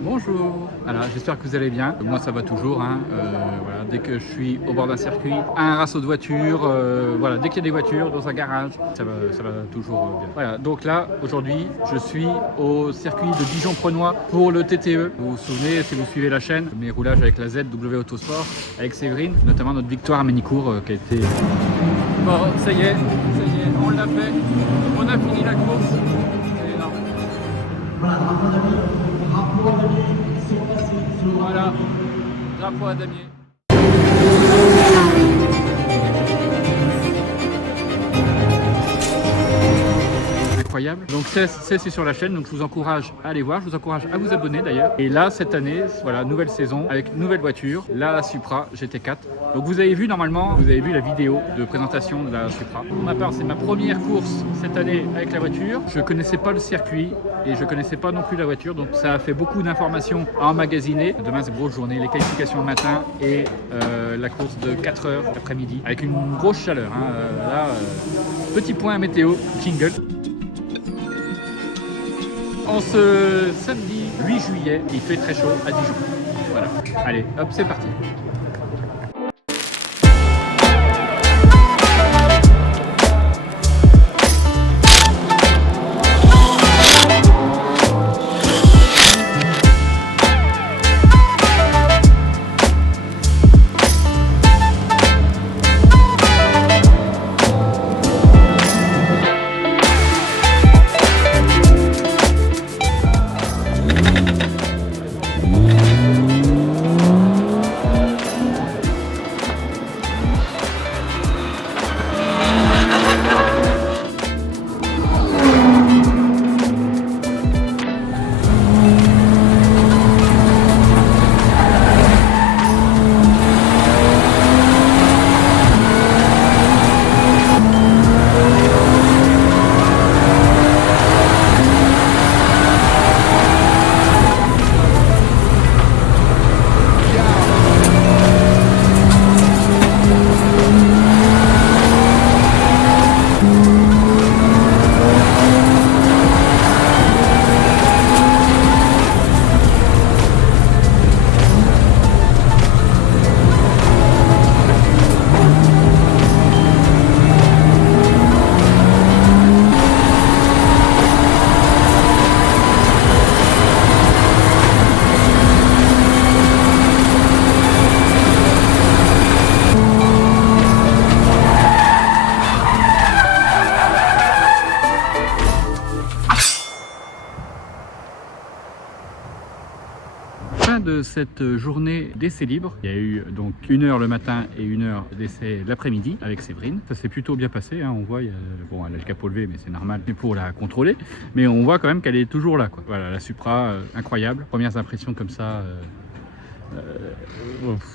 Bonjour, alors j'espère que vous allez bien. Moi ça va toujours, hein. Voilà, dès que je suis au bord d'un circuit, un raceau de voitures, voilà, dès qu'il y a des voitures dans un garage, ça va toujours bien. Voilà, donc là aujourd'hui je suis au circuit de Dijon-Prenois pour le TTE. Vous vous souvenez, si vous suivez la chaîne, mes roulages avec la ZW Autosport, avec Séverine, notamment notre victoire à Ménicourt qui a été... Bon, ça y est, on l'a fait, on a fini la course. C'est énorme. Voilà, drapeau à damier. Incroyable. Donc c'est sur la chaîne, donc je vous encourage à aller voir, je vous encourage à vous abonner d'ailleurs. Et là cette année, voilà, nouvelle saison avec nouvelle voiture, la Supra GT4. Donc vous avez vu normalement, vous avez vu la vidéo de présentation de la Supra. Pour ma part, c'est ma première course cette année avec la voiture. Je connaissais pas le circuit et je connaissais pas non plus la voiture, donc ça a fait beaucoup d'informations à emmagasiner. Demain c'est une grosse journée, les qualifications le matin et la course de 4 heures l'après-midi avec une grosse chaleur. Hein. Là, petit point météo, jingle. En ce samedi 8 juillet, il fait très chaud à Dijon. Voilà. Allez, hop, c'est parti. De cette journée d'essai libre, il y a eu donc 1 heure le matin et 1 heure d'essai l'après-midi avec Séverine. Ça s'est plutôt bien passé, hein. On voit, bon, elle a le capot levé, mais c'est normal pour la contrôler, mais on voit quand même qu'elle est toujours là, quoi. Voilà, la Supra, incroyable. Premières impressions comme ça,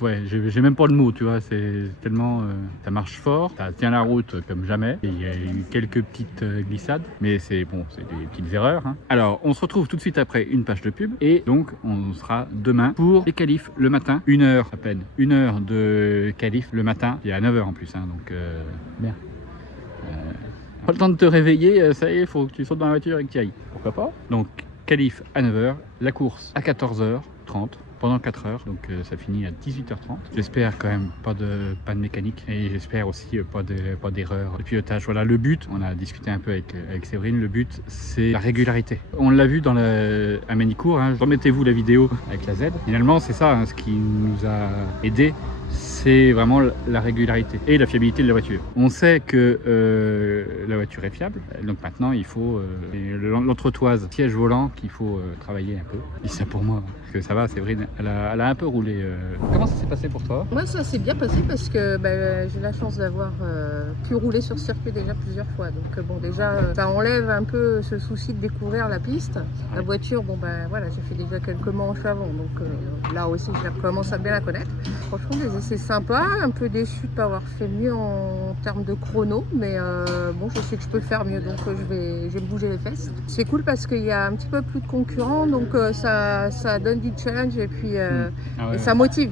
ouais, j'ai même pas le mot, tu vois, c'est tellement ça marche fort, ça tient la route comme jamais. Et il y a eu quelques petites glissades, mais c'est bon, c'est des petites erreurs, hein. Alors on se retrouve tout de suite après une page de pub et donc on sera demain pour les qualifs le matin, 1 heure à peine, 1 heure de qualif le matin, il y a 9 h en plus, hein, donc bien. Pas le temps de te réveiller, ça y est, il faut que tu sautes dans la voiture et que tu y ailles. Pourquoi pas? Donc qualif à 9 h, la course à 14h30. Pendant 4 heures, donc ça finit à 18h30. J'espère quand même pas de panne mécanique et j'espère aussi pas d'erreur de pilotage. Voilà, le but, on a discuté un peu avec Séverine, le but c'est la régularité. On l'a vu à Ménicourt, hein. Remettez-vous la vidéo avec la Z. Finalement c'est ça, hein, ce qui nous a aidé, c'est vraiment la régularité et la fiabilité de la voiture. On sait que la voiture est fiable, donc maintenant il faut l'entretoise siège volant qu'il faut travailler un peu. Et ça pour moi, parce que ça va, Séverine, elle a un peu roulé. Comment ça s'est passé pour toi? Moi ça s'est bien passé parce que j'ai la chance d'avoir pu rouler sur circuit déjà plusieurs fois. Donc bon, déjà ça enlève un peu ce souci de découvrir la piste. La voiture, bon voilà, j'ai fait déjà quelques manches avant, donc là aussi je commence à bien la connaître. Franchement des essais simples. sympa, un peu déçu de ne pas avoir fait mieux en termes de chrono, mais bon, je sais que je peux le faire mieux, donc je vais me bouger les fesses. C'est cool parce qu'il y a un petit peu plus de concurrents, donc ça donne du challenge et puis et ça motive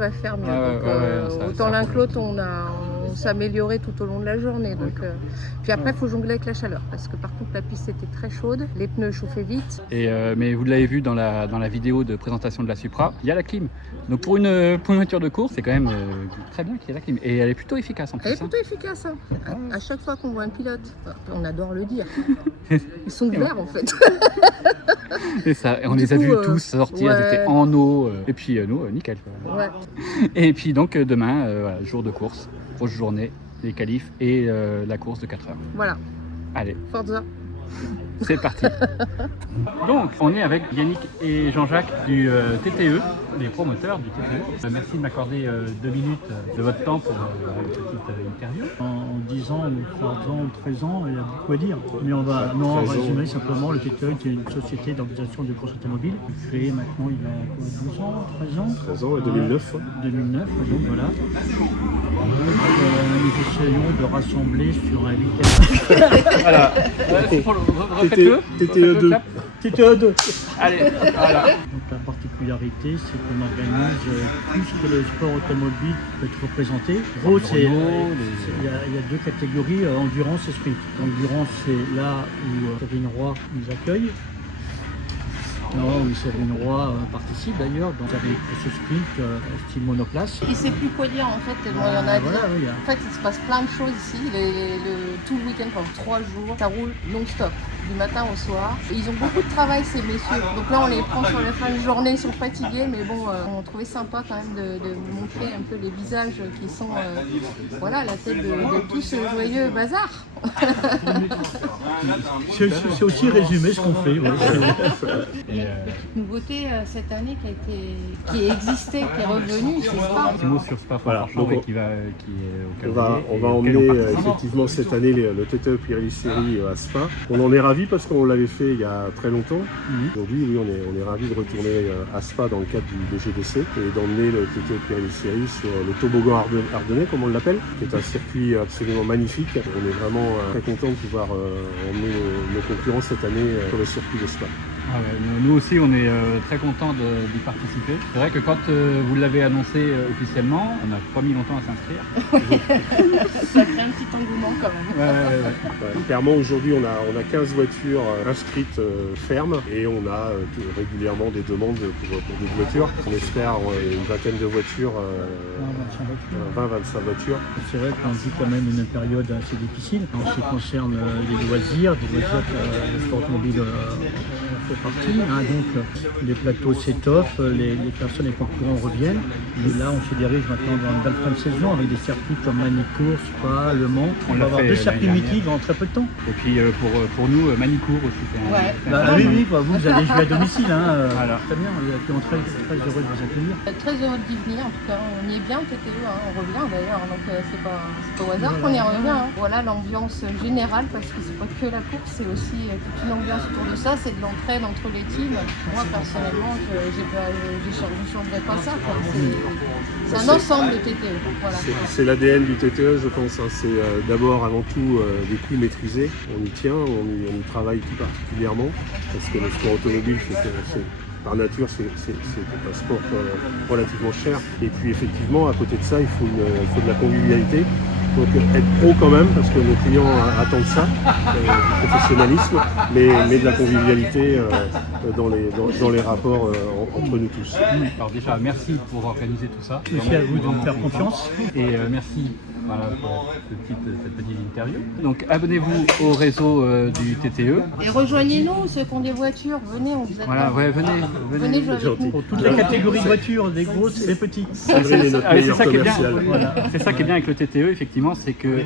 à faire mieux. Donc, autant l'un que l'autre, on s'est amélioré tout au long de la journée. Donc, puis après, il faut jongler avec la chaleur, parce que par contre, la piste était très chaude, les pneus chauffaient vite. Et, mais vous l'avez vu dans la vidéo de présentation de la Supra, il y a la clim. Donc pour une voiture de course, c'est quand même très bien qu'il y ait la clim. Et elle est plutôt efficace en plus. Elle est plutôt efficace. Hein. À chaque fois qu'on voit un pilote, on adore le dire. Ils sont verts en fait. C'est ça, et on les a vus tous sortir, ils étaient en eau. Et puis nous, nickel. Ouais. Et puis donc demain, voilà, jour de course, grosse journée, les qualifs et la course de 4 heures. Voilà. Allez. Forza. C'est parti. Donc, on est avec Yannick et Jean-Jacques du TTE, les promoteurs du TTE. Merci de m'accorder 2 minutes de votre temps pour une petite interview. En 10 ans, ou 3 ans, ou 13 ans, il y a beaucoup à dire. Mais on va résumer simplement le TTE, qui est une société d'organisation de course automobile, créée maintenant il y a 12 ans, 13 ans 13 ans, 2009. 2009, donc voilà. Nous essayons de rassembler sur un week-end. Voilà. Refaites-le. TTE 2. TTE 2. Allez, voilà. Donc la particularité, c'est qu'on organise tout ce que le sport automobile peut être représenté. Gros, il y a 2 catégories, endurance et sprint. Endurance, c'est là où Séverine Roy nous accueille. Non, oui, Séverine Roy participe d'ailleurs dans ce sprint style monoplace. Il ne sait plus quoi dire en fait, tellement il y en a voilà, dit. oui, En fait, il se passe plein de choses ici. Tout le week-end, pendant 3 jours, ça roule non-stop, du matin au soir. Et ils ont beaucoup de travail, ces messieurs. Donc là, on les prend sur la fin de journée, ils sont fatigués, mais bon, on trouvait sympa quand même de montrer un peu les visages qui sont voilà, la tête de tout ce joyeux bazar. C'est aussi résumé ce qu'on fait. Ouais. Petite nouveauté cette année qui existait, qui est revenue, c'est Spa. Un petit mot sur Spa Voilà, Francorchamps donc qui est au on va calendrier emmener et auquel on participe. effectivement cette année le TTE Pirelli Series à Spa. On en est ravis parce qu'on l'avait fait il y a très longtemps. Aujourd'hui, oui, on est ravis de retourner à Spa dans le cadre du GDC et d'emmener le TTE Pirelli Series sur le toboggan ardennais, comme on l'appelle, qui est un circuit absolument magnifique. On est vraiment très content de pouvoir emmener nos concurrents cette année sur le circuit de Spa. Ah ouais, nous aussi, on est très contents d'y participer. C'est vrai que quand vous l'avez annoncé officiellement, on n'a pas mis longtemps à s'inscrire. Ça crée un petit engouement quand même. Ouais, clairement, aujourd'hui, on a 15 voitures inscrites fermes et on a régulièrement des demandes pour d'autres voitures. On espère une vingtaine de voitures, 20-25 voitures. C'est vrai qu'on vit quand même une période assez difficile en ce qui concerne les loisirs, que le sport automobile fait partie. Donc les plateaux s'étoffent, les personnes et concurrents reviennent. Et là, on se dirige maintenant dans une belle fin de saison avec des circuits comme Manicourt, Spa, Le Mans. On va avoir 2 circuits mythiques en très peu de temps. Et puis pour nous, Manicourt aussi. Oui, vous allez jouer à domicile. Voilà. Très bien, on est très heureux de vous accueillir. Très heureux d'y venir, en tout cas, on y est bien au TTE, on revient d'ailleurs, donc c'est pas au hasard qu'on y revient. Voilà l'ambiance générale, parce que c'est pas que la course, c'est aussi toute une ambiance autour de ça, c'est de l'entraide entre les teams. Moi personnellement, je ne changerais pas ça, quoi. C'est un ensemble de TTE. Voilà. C'est l'ADN du TTE, je pense. C'est d'abord, avant tout, des coûts maîtrisés. On y tient, on y travaille tout particulièrement, parce que le sport automobile, par nature, c'est un sport relativement cher. Et puis effectivement, à côté de ça, il faut de la convivialité. Donc être pro quand même, parce que nos clients attendent ça, du professionnalisme, mais de la convivialité dans les rapports entre nous tous. Alors déjà, merci pour organiser tout ça. Merci à vous de nous faire confiance. Et merci pour cette petite interview. Donc abonnez-vous au réseau du TTE. Et rejoignez-nous, ceux qui ont des voitures, venez, on vous attend. Voilà, ouais, venez jouer avec nous. Pour toutes les catégories de voitures, des grosses et des petites. Sandrine est notre meilleur commercial. C'est ça qui est bien avec le TTE, effectivement, c'est que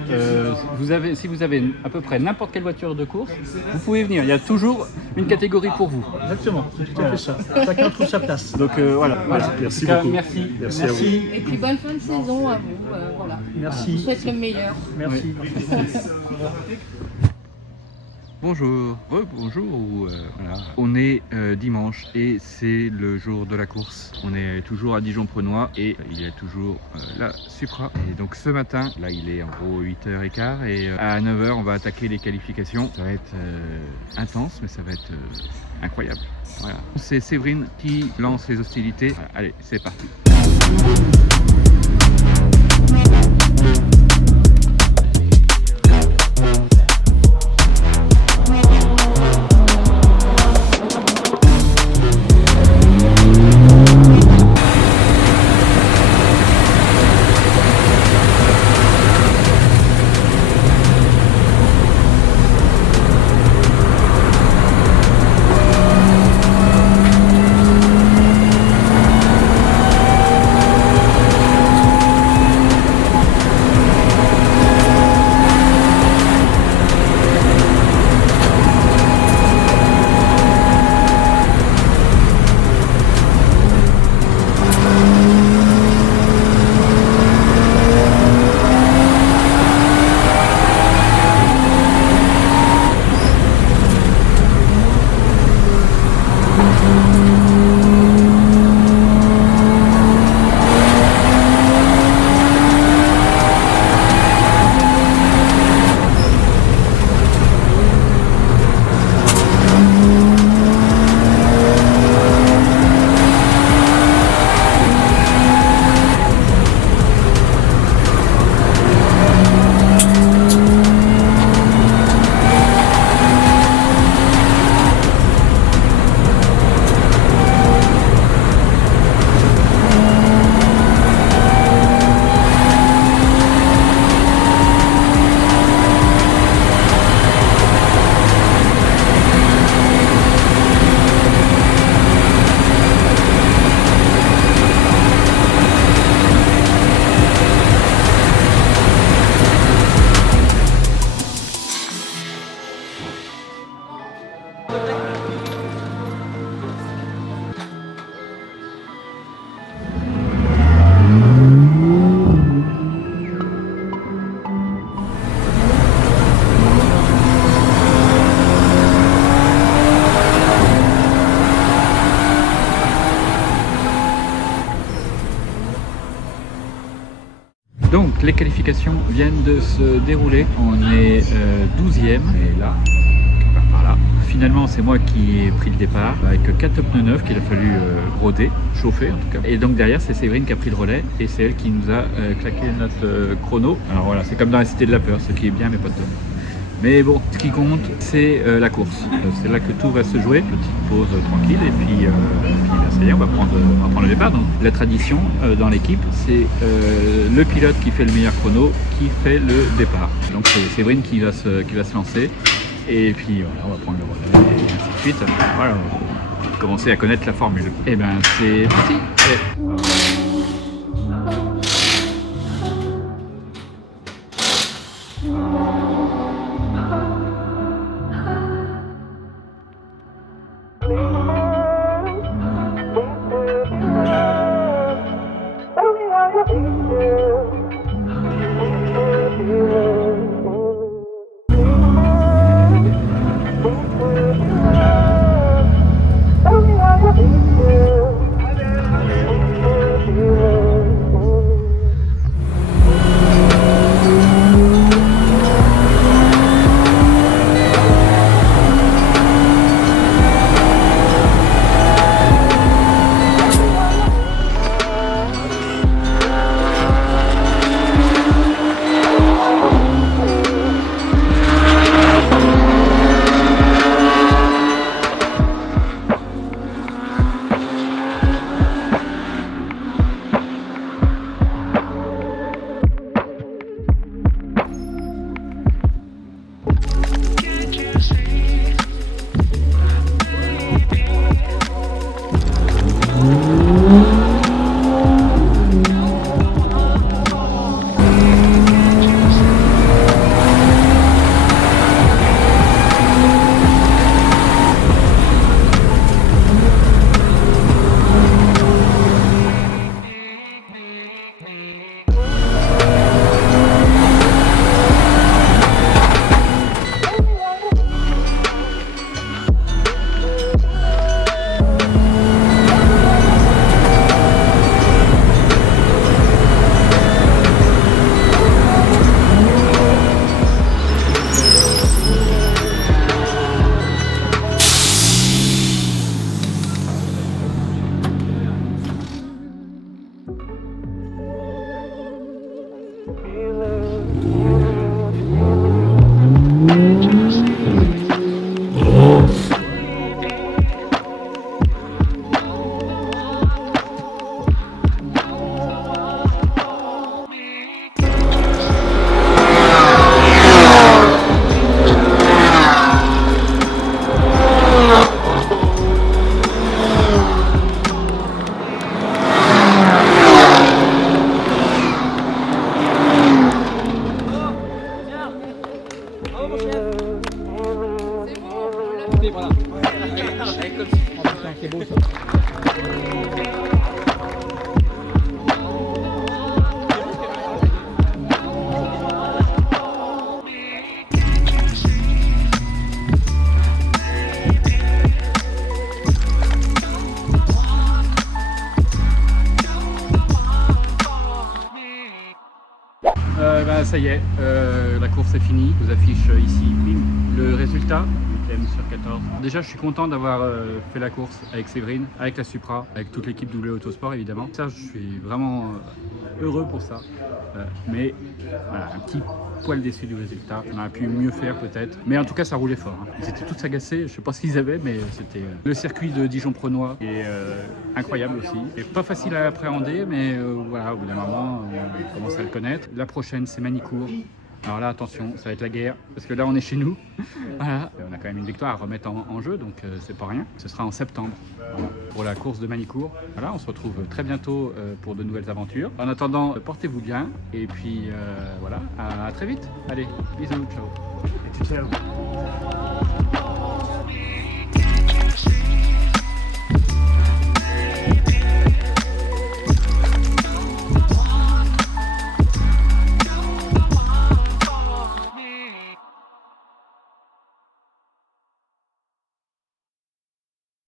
si vous avez à peu près n'importe quelle voiture de course, vous pouvez venir. Il y a toujours une catégorie pour vous. Exactement, c'est tout à fait ça. Chacun trouve sa place. Donc voilà. Merci En tout cas, beaucoup. Merci. À vous. Et puis bonne fin de saison à vous. Voilà. Merci. Je vous souhaite le meilleur. Merci. Bonjour, bonjour. Voilà. On est dimanche et c'est le jour de la course. On est toujours à Dijon-Prenois et il y a toujours la Supra. Et donc ce matin, là il est en gros 8h15 et à 9h on va attaquer les qualifications. Ça va être intense mais ça va être incroyable. Voilà. C'est Séverine qui lance les hostilités. Voilà, allez, c'est parti. Donc les qualifications viennent de se dérouler, on est 12e, et là, quelque part par là. Finalement c'est moi qui ai pris le départ avec 4 pneus neufs qu'il a fallu roder, chauffer en tout cas. Et donc derrière c'est Séverine qui a pris le relais et c'est elle qui nous a claqué notre chrono. Alors voilà, c'est comme dans la Cité de la Peur, ce qui est bien mais pas de tonnes. Mais bon, ce qui compte, c'est la course. C'est là que tout va se jouer. Petite pause tranquille et puis ça y est, on va prendre le départ. Donc, la tradition dans l'équipe, c'est le pilote qui fait le meilleur chrono qui fait le départ. Donc c'est Séverine qui va se lancer. Et puis voilà, on va prendre le relais et ainsi de suite. Voilà, on va commencer à connaître la formule. Et ben c'est parti. taper, voilà. Oh putain, c'est beau ça. Ça y est, la course est finie. Je vous affiche ici le résultat. M sur 14. Déjà, je suis content d'avoir fait la course avec Séverine, avec la Supra, avec toute l'équipe W Autosport évidemment. Ça, je suis vraiment heureux pour ça. Mais voilà, un petit poil déçu du résultat. On aurait pu mieux faire peut-être. Mais en tout cas, ça roulait fort. Hein. Ils étaient tous agacés. Je sais pas ce qu'ils avaient, mais c'était le circuit de Dijon-Prenois est incroyable aussi. Et pas facile à appréhender, mais voilà, au bout d'un moment, on commence à le connaître. La prochaine, c'est Manicourt. Alors là, attention, ça va être la guerre, parce que là, on est chez nous. Voilà. On a quand même une victoire à remettre en jeu, donc c'est pas rien. Ce sera en septembre, voilà, pour la course de Manicourt. Voilà, on se retrouve très bientôt pour de nouvelles aventures. En attendant, portez-vous bien, et puis voilà, à très vite. Allez, bisous, ciao. Et ciao.